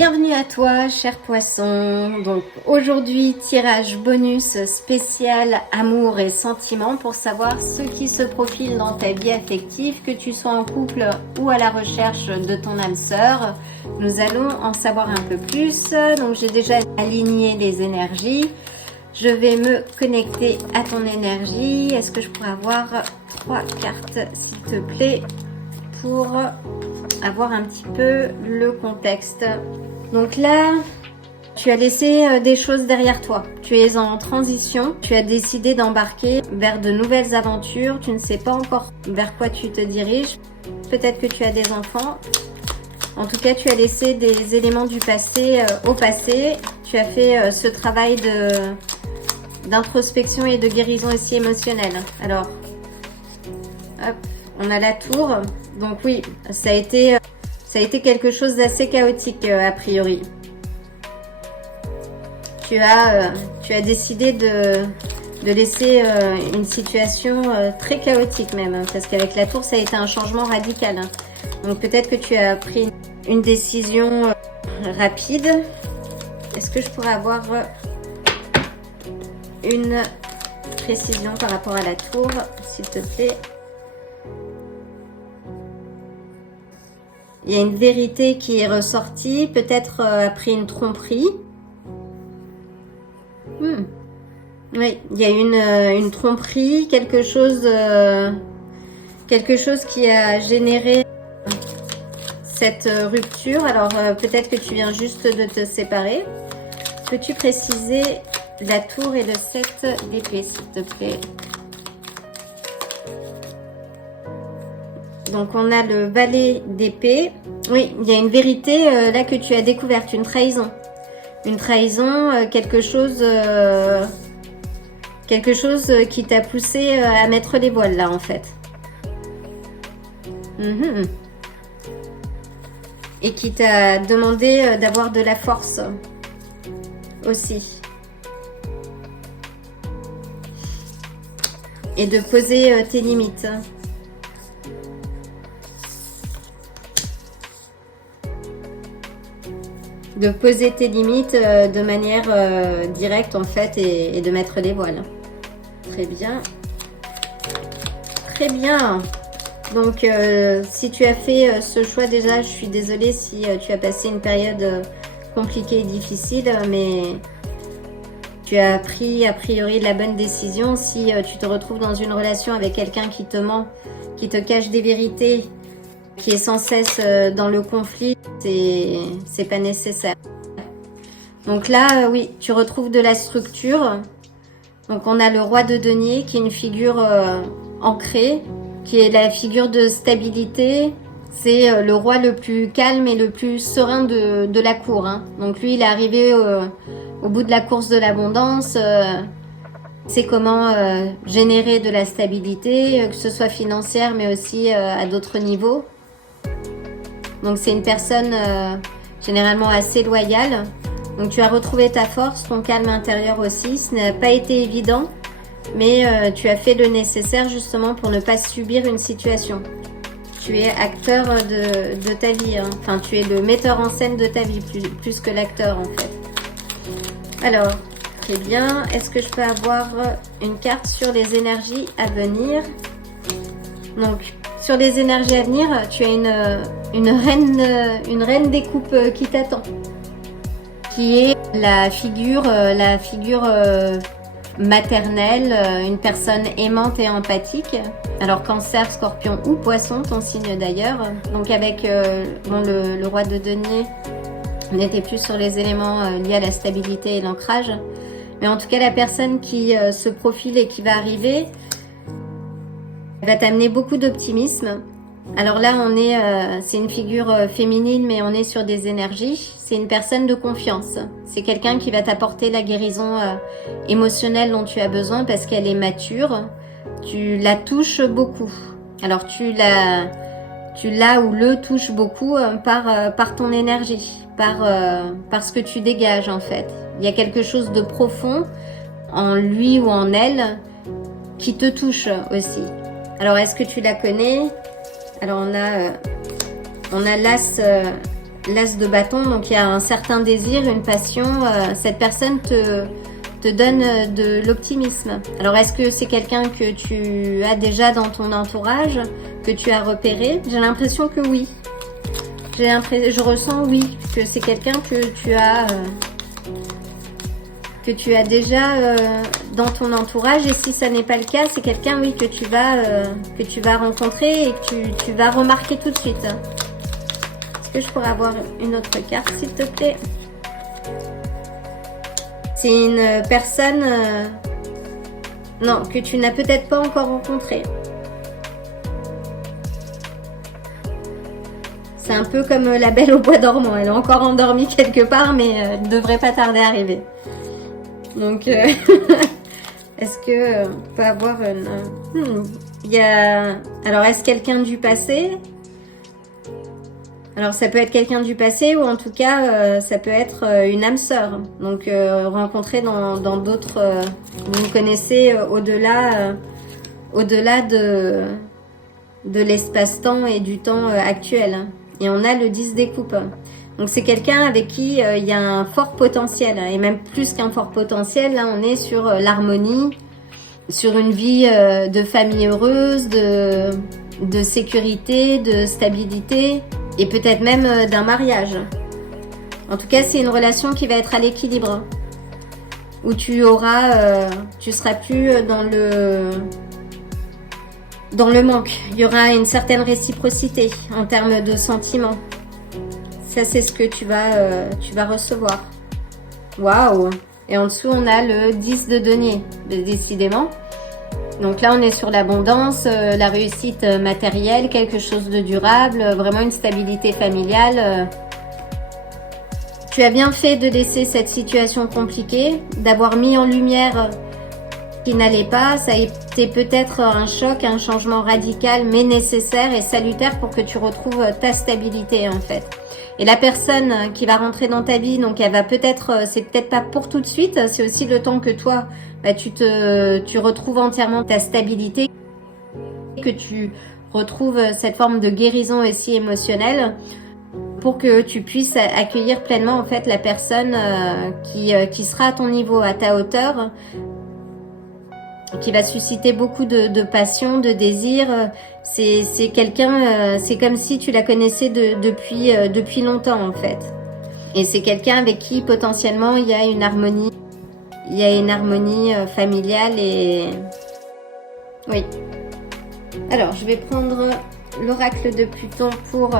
Bienvenue à toi, cher poisson. Donc aujourd'hui, tirage bonus spécial amour et sentiments pour savoir ce qui se profile dans ta vie affective, que tu sois en couple ou à la recherche de ton âme sœur. Nous allons en savoir un peu plus. Donc j'ai déjà aligné les énergies. Je vais me connecter à ton énergie. Est-ce que je pourrais avoir 3 cartes, s'il te plaît, pour avoir un petit peu le contexte. Donc là, tu as laissé des choses derrière toi. Tu es en transition. Tu as décidé d'embarquer vers de nouvelles aventures. Tu ne sais pas encore vers quoi tu te diriges. Peut-être que tu as des enfants. En tout cas, tu as laissé des éléments du passé au passé. Tu as fait ce travail d'introspection et de guérison aussi émotionnelle. Alors, hop, on a la tour. Donc oui, ça a été quelque chose d'assez chaotique a priori. Tu as décidé de laisser une situation très chaotique même, hein, parce qu'avec la tour, ça a été un changement radical. Hein. Donc peut-être que tu as pris une décision rapide. Est-ce que je pourrais avoir une précision par rapport à la tour, s'il te plaît? Il y a une vérité qui est ressortie, peut-être après une tromperie. Oui, il y a une tromperie, quelque chose qui a généré cette rupture. Alors peut-être que tu viens juste de te séparer. Peux-tu préciser la tour et le 7 d'épée, s'il te plaît? Donc on a le valet d'épée. Oui, il y a une vérité là que tu as découverte, une trahison. Une trahison, quelque chose qui t'a poussé à mettre les voiles là en fait. Et qui t'a demandé d'avoir de la force aussi. Et de poser tes limites. De poser tes limites de manière directe en fait et de mettre les voiles. Très bien. Très bien. Donc si tu as fait ce choix déjà, je suis désolée si tu as passé une période compliquée et difficile, mais tu as pris a priori la bonne décision. Si tu te retrouves dans une relation avec quelqu'un qui te ment, qui te cache des vérités, qui est sans cesse dans le conflit, c'est pas nécessaire. Donc là, oui, tu retrouves de la structure. Donc on a le roi de denier qui est une figure ancrée, qui est la figure de stabilité. C'est le roi le plus calme et le plus serein de la cour. Hein. Donc lui, il est arrivé au bout de la course de l'abondance. C'est comment générer de la stabilité, que ce soit financière, mais aussi à d'autres niveaux. Donc c'est une personne généralement assez loyale. Donc tu as retrouvé ta force, ton calme intérieur aussi. Ce n'a pas été évident, mais tu as fait le nécessaire justement pour ne pas subir une situation. Tu es acteur de ta vie. Hein. Enfin, tu es le metteur en scène de ta vie, plus que l'acteur en fait. Alors, très bien. Est-ce que je peux avoir une carte sur les énergies à venir? Donc, sur les énergies à venir, tu as une reine des coupes qui t'attend, qui est la figure maternelle, une personne aimante et empathique. Alors Cancer, Scorpion ou Poisson, ton signe d'ailleurs. Donc avec le roi de denier, on n'était plus sur les éléments liés à la stabilité et l'ancrage. Mais en tout cas, la personne qui se profile et qui va arriver va t'amener beaucoup d'optimisme. Alors là, c'est une figure féminine, mais on est sur des énergies. C'est une personne de confiance. C'est quelqu'un qui va t'apporter la guérison émotionnelle dont tu as besoin parce qu'elle est mature. Tu la touches beaucoup. Alors tu la ou le touches beaucoup par ton énergie, par ce que tu dégages en fait. Il y a quelque chose de profond en lui ou en elle qui te touche aussi. Alors est-ce que tu la connais? Alors on a l'as l'as de bâton, donc il y a un certain désir, une passion. Cette personne te donne de l'optimisme. Alors est-ce que c'est quelqu'un que tu as déjà dans ton entourage, que tu as repéré? J'ai l'impression que oui. Je ressens oui, que c'est quelqu'un que tu as déjà dans ton entourage. Et si ça n'est pas le cas, c'est quelqu'un oui que tu vas rencontrer et que tu vas remarquer tout de suite. Est-ce que je pourrais avoir une autre carte s'il te plaît? C'est une personne non, que tu n'as peut-être pas encore rencontrée. C'est un peu comme la Belle au bois dormant. Elle est encore endormie quelque part, mais elle ne devrait pas tarder à arriver. Donc, est-ce que on peut avoir une... Alors, est-ce quelqu'un du passé? Alors, ça peut être quelqu'un du passé ou en tout cas, ça peut être une âme sœur. Donc, rencontrée dans d'autres... vous me connaissez au-delà de l'espace-temps et du temps actuel. Et on a le 10 des coupes. Donc c'est quelqu'un avec qui il y a un fort potentiel. Et même plus qu'un fort potentiel, là on est sur l'harmonie, sur une vie de famille heureuse, de sécurité, de stabilité, et peut-être même d'un mariage. En tout cas, c'est une relation qui va être à l'équilibre. Où tu seras plus dans le manque. Il y aura une certaine réciprocité en termes de sentiments. Ça, c'est ce que tu vas recevoir. Waouh! Et en dessous, on a le 10 de denier, décidément. Donc là, on est sur l'abondance, la réussite matérielle, quelque chose de durable, vraiment une stabilité familiale. Tu as bien fait de laisser cette situation compliquée, d'avoir mis en lumière qui n'allait pas. Ça a été peut-être un choc, un changement radical, mais nécessaire et salutaire pour que tu retrouves ta stabilité en fait. Et la personne qui va rentrer dans ta vie, donc elle va peut-être, c'est peut-être pas pour tout de suite, c'est aussi le temps que toi, tu retrouves entièrement ta stabilité, que tu retrouves cette forme de guérison aussi émotionnelle, pour que tu puisses accueillir pleinement en fait la personne qui sera à ton niveau, à ta hauteur, qui va susciter beaucoup de passion, de désir. C'est quelqu'un, c'est comme si tu la connaissais depuis longtemps en fait. Et c'est quelqu'un avec qui potentiellement il y a une harmonie, familiale et oui. Alors je vais prendre l'oracle de Pluton pour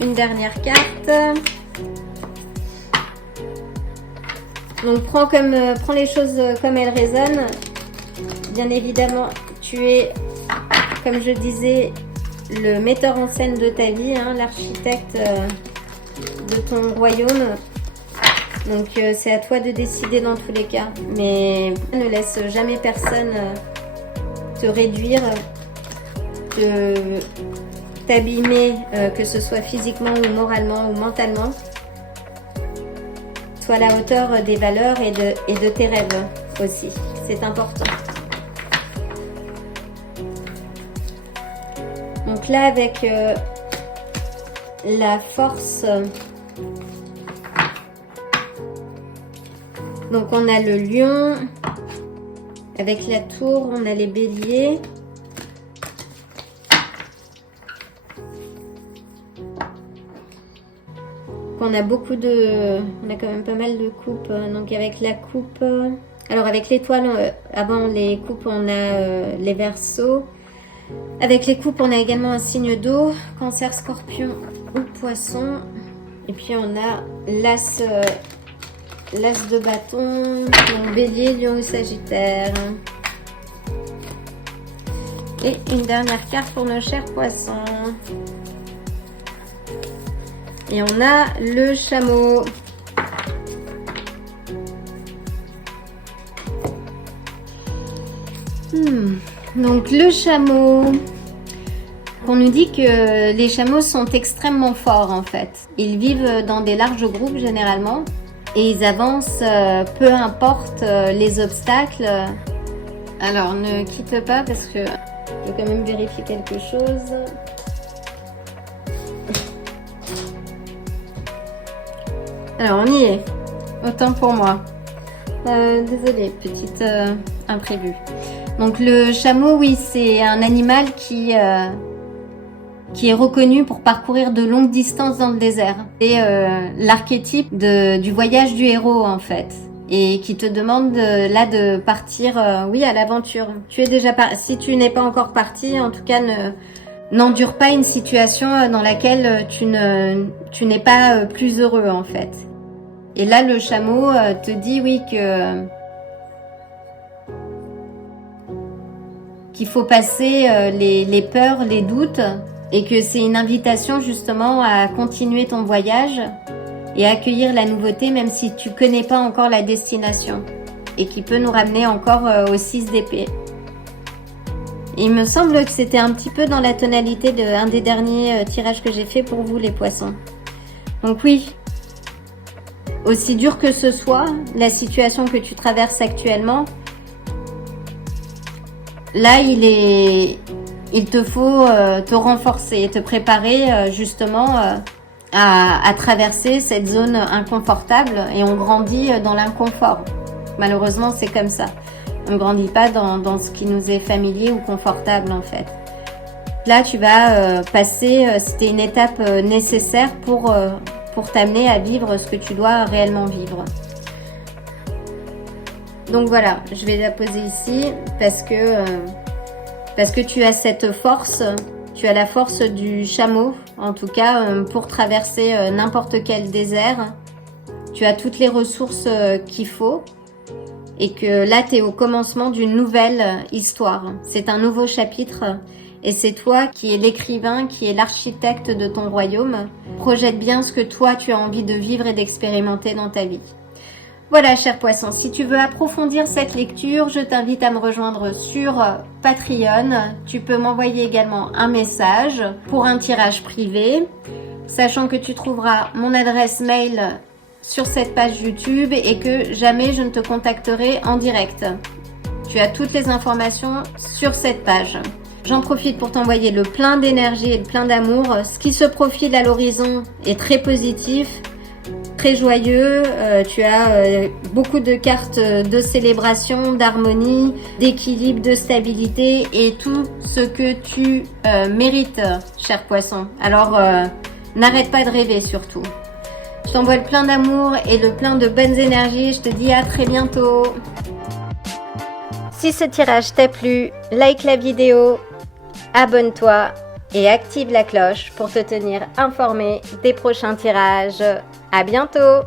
une dernière carte. Donc prends les choses comme elles résonnent. Bien évidemment, tu es, comme je disais, le metteur en scène de ta vie, hein, l'architecte de ton royaume. Donc c'est à toi de décider dans tous les cas. Mais ne laisse jamais personne te réduire, t'abîmer, que ce soit physiquement ou moralement ou mentalement. Sois à la hauteur des valeurs et de tes rêves aussi. C'est important. Donc là, avec la force, donc on a le lion. Avec la tour, on a les béliers. On a on a quand même pas mal de coupes. Donc avec la coupe, alors avec l'étoile, avant les coupes, on a les Verseaux. Avec les coupes, on a également un signe d'eau, Cancer, Scorpion ou Poisson. Et puis on a l'as de bâton, donc Bélier, Lion ou Sagittaire. Et une dernière carte pour nos chers Poissons. Et on a le chameau. Donc le chameau. On nous dit que les chameaux sont extrêmement forts en fait. Ils vivent dans des larges groupes généralement. Et ils avancent peu importe les obstacles. Alors ne quitte pas parce que je vais quand même vérifier quelque chose. Alors, on y est. Autant pour moi. Désolée, petite imprévue. Donc, le chameau, oui, c'est un animal qui est reconnu pour parcourir de longues distances dans le désert. C'est l'archétype du voyage du héros, en fait. Et qui te demande là de partir, oui, à l'aventure. Tu es déjà si tu n'es pas encore parti, en tout cas, n'endure pas une situation dans laquelle tu n'es pas plus heureux, en fait. Et là, le chameau te dit, oui, qu'il faut passer les peurs, les doutes, et que c'est une invitation justement à continuer ton voyage et accueillir la nouveauté même si tu connais pas encore la destination, et qui peut nous ramener encore au 6 d'épée. Il me semble que c'était un petit peu dans la tonalité d'un des derniers tirages que j'ai fait pour vous les poissons. Donc oui, aussi dur que ce soit, la situation que tu traverses actuellement, là il te faut te renforcer et te préparer justement à traverser cette zone inconfortable, et on grandit dans l'inconfort. Malheureusement, c'est comme ça. On ne grandit pas dans ce qui nous est familier ou confortable en fait. Là, tu vas passer, c'était une étape nécessaire pour t'amener à vivre ce que tu dois réellement vivre. Donc voilà, je vais la poser ici parce que tu as cette force, tu as la force du chameau, en tout cas pour traverser n'importe quel désert. Tu as toutes les ressources qu'il faut. Et que là, tu es au commencement d'une nouvelle histoire. C'est un nouveau chapitre et c'est toi qui es l'écrivain, qui est l'architecte de ton royaume. Projette bien ce que toi, tu as envie de vivre et d'expérimenter dans ta vie. Voilà, cher poisson, si tu veux approfondir cette lecture, je t'invite à me rejoindre sur Patreon. Tu peux m'envoyer également un message pour un tirage privé, sachant que tu trouveras mon adresse mail sur cette page YouTube et que jamais je ne te contacterai en direct. Tu as toutes les informations sur cette page. J'en profite pour t'envoyer le plein d'énergie et le plein d'amour. Ce qui se profile à l'horizon est très positif, très joyeux. Tu as beaucoup de cartes de célébration, d'harmonie, d'équilibre, de stabilité et tout ce que tu mérites, cher poisson. Alors, n'arrête pas de rêver surtout. Je t'envoie le plein d'amour et le plein de bonnes énergies. Je te dis à très bientôt. Si ce tirage t'a plu, like la vidéo, abonne-toi et active la cloche pour te tenir informé des prochains tirages. À bientôt!